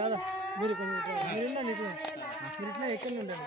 రాదా మీరు కొంచెం ఇట్లా ఎక్కడ ఉండాలి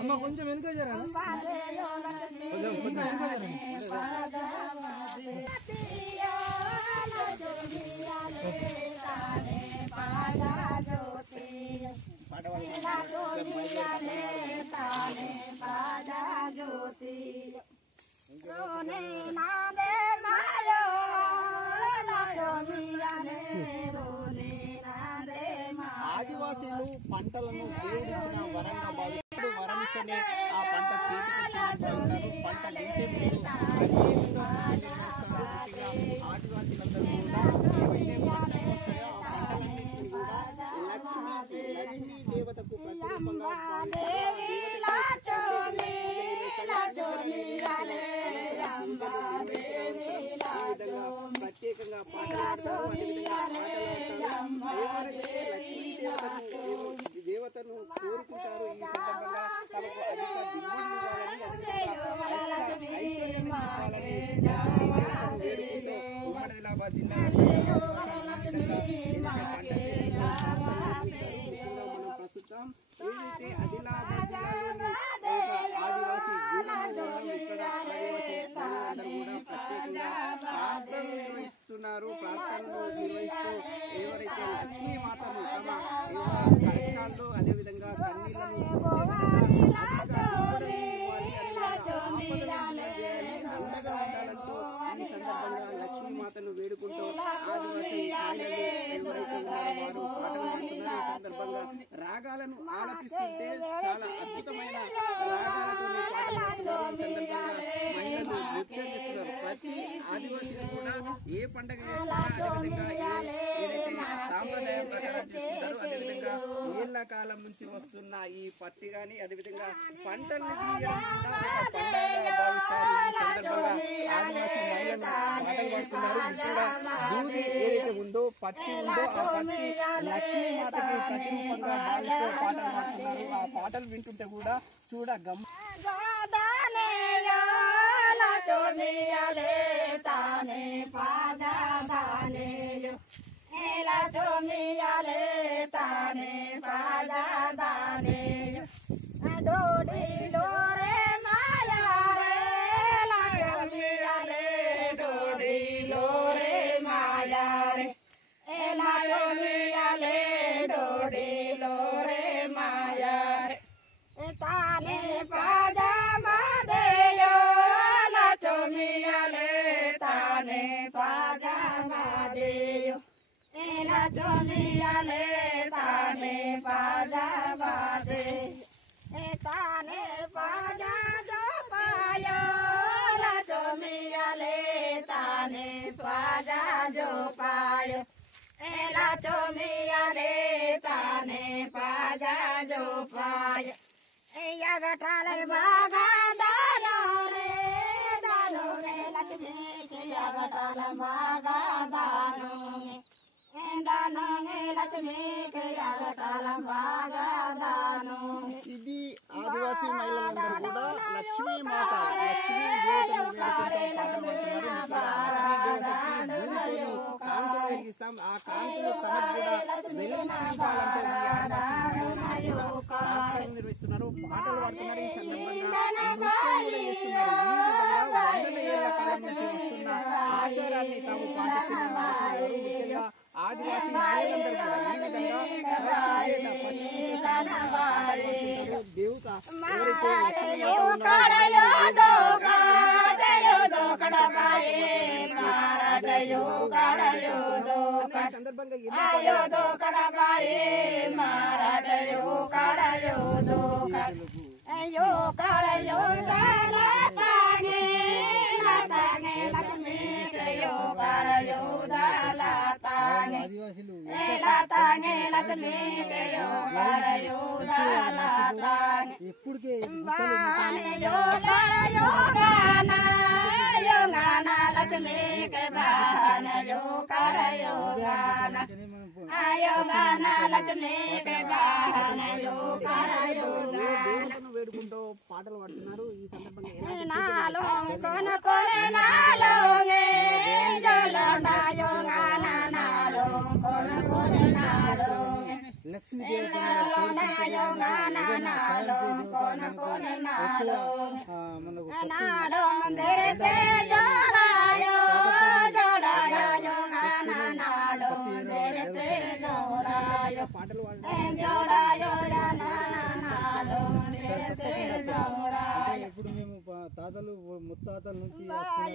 అమ్మ కొంచెం వెనుక జరా ఆదివాసీలు పంటలను దేవుడిచ్చిన వరంగా భావిస్తూ వరమిస్తేనే ఆ పంట చేతికి పంట వేసే ముందు ఆదివాసీలందరూ కూడా ఏవైతే పంటలు వస్తాయో ఆ పంటలన్నింటినీ కూడా లక్ష్మీ దేవతకు ప్రతిరూపంగా ప్రత్యేకంగా పాటలు ఆడతారు. దేవతను కోరుకుంటారు. ఈ సందర్భంగా తమకు అధిక దిగుబడులు ఇవ్వాలని ఉమ్మడి ఆదిలాబాద్ మనం ప్రస్తుతం ఏదైతే ఆదిలాబాద్ జిల్లాలోని ఆదివాసీ ఇక్కడ కూడా ప్రత్యేకంగా ప్రార్థనలు నిర్వహిస్తున్నారు. ప్రార్థనలు నిర్వహిస్తూ ఎవరైతే లక్ష్మీ మాతను తమ కష్టాల్లో అదేవిధంగా కన్నీళ్లను అండగా ఉండాలంటూ ఈ సందర్భంగా లక్ష్మీ మాతను వేడుకుంటూ ఆదివాసీ మహిళలు ఎవరైతే ఉన్నారో వారు పాటలు పాడుతున్నారు. ఈ సందర్భంగా రాగాలను ఆలపిస్తుంటే చాలా అద్భుతమైన రాగాలతో పాటలు పాడుతున్నారు. ఈ సందర్భంగా మహిళలు నృత్యం చేస్తున్నారు. ప్రతి ఆదివాసీలు కూడా ఏ పండుగ చేస్తున్నా అదేవిధంగా ఏదైతే సాంప్రదాయం ప్రకారం చేస్తుంటారో అదేవిధంగా ఏళ్ల కాలం నుంచి వస్తున్న ఈ పత్తి కానీ అదేవిధంగా పంటలను తీయడం కూడా ఒక పండుగగా భావిస్తారు. ఈ సందర్భంగా ఆదివాసీ మహిళలు పాటలు పాడుతున్నారు. కూడా దూది ఏదైతే ఉందో పత్తి ఉందో ఆ పత్తి లక్ష్మీ మాతకి ప్రతిరూపంగా భావిస్తూ పాటలు పాడుతున్నారు. ఆ పాటలు వింటుంటే కూడా చూడ గమ్మ Chomiale tane pa बाजा बाजे ताने बाजा जो पायो लाचो मियाले ताने बाजा जो पायो लाचो मियाले ताने बाजा जो पायो या गठाल बागा दानो रे लक्ष्मी के या गठाल बागा दानो लक्ष्मी के या गठाल बागा दानो ఇది ఆదివాసీ మహిళలందరూ కూడా లక్ష్మీ మాత లక్ష్మీ దేవతను కాంతులు వెలిగిస్తాం. ఆ కాంతులు తమకు కూడా వెలిగించాలంటే నిర్వహిస్తున్నారు, పాటలు పాడుతున్నారు. ఈ సందర్భంగా వందల ఏళ్ల కాలం నుంచి వస్తున్న ఆచారాన్ని తాము పాటిస్తున్నారు. ముఖ్యంగా ఆదివాసీ మహిళలందరూ కూడా ఈ విధంగా దేవత సందర్భంగా ఎప్పుడుకే లక్ష్మీ లక్ష్మీ వేడుకుంటూ పాటలు పాడుతున్నారు. ఈ సందర్భంగా లక్ష్మీ పాటలు ఇప్పుడు మేము తాతలు ముత్తాతల నుంచి అట్లా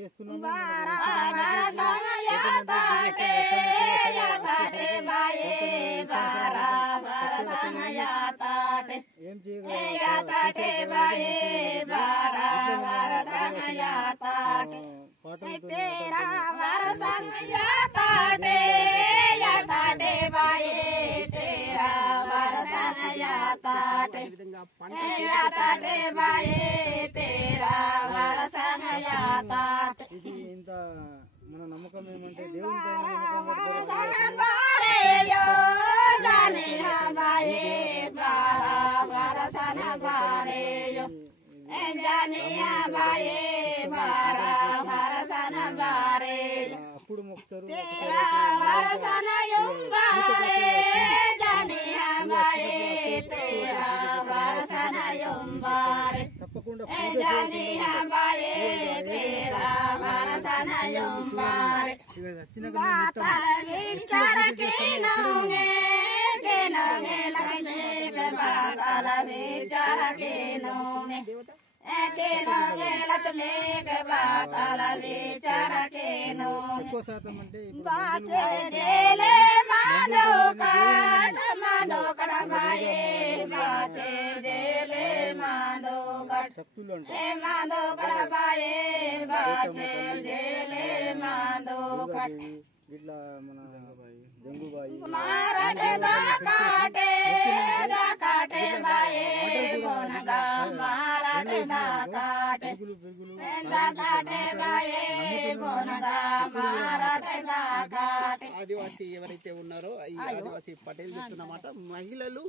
చేస్తున్నాము. ఏం ఇది ఇంత మన నమ్మకం ఏమంటే దేవుని అప్పుడు మొక్కుతారు. తప్పకుండా ఎక్కువ శాతం అంటే శక్తులు అంటే ఇట్లా మన జంగుబాయి ఆదివాసీ ఎవరైతే ఉన్నారో ఈ ఆదివాసీ పటేల్ చెప్తున్నమాట మహిళలు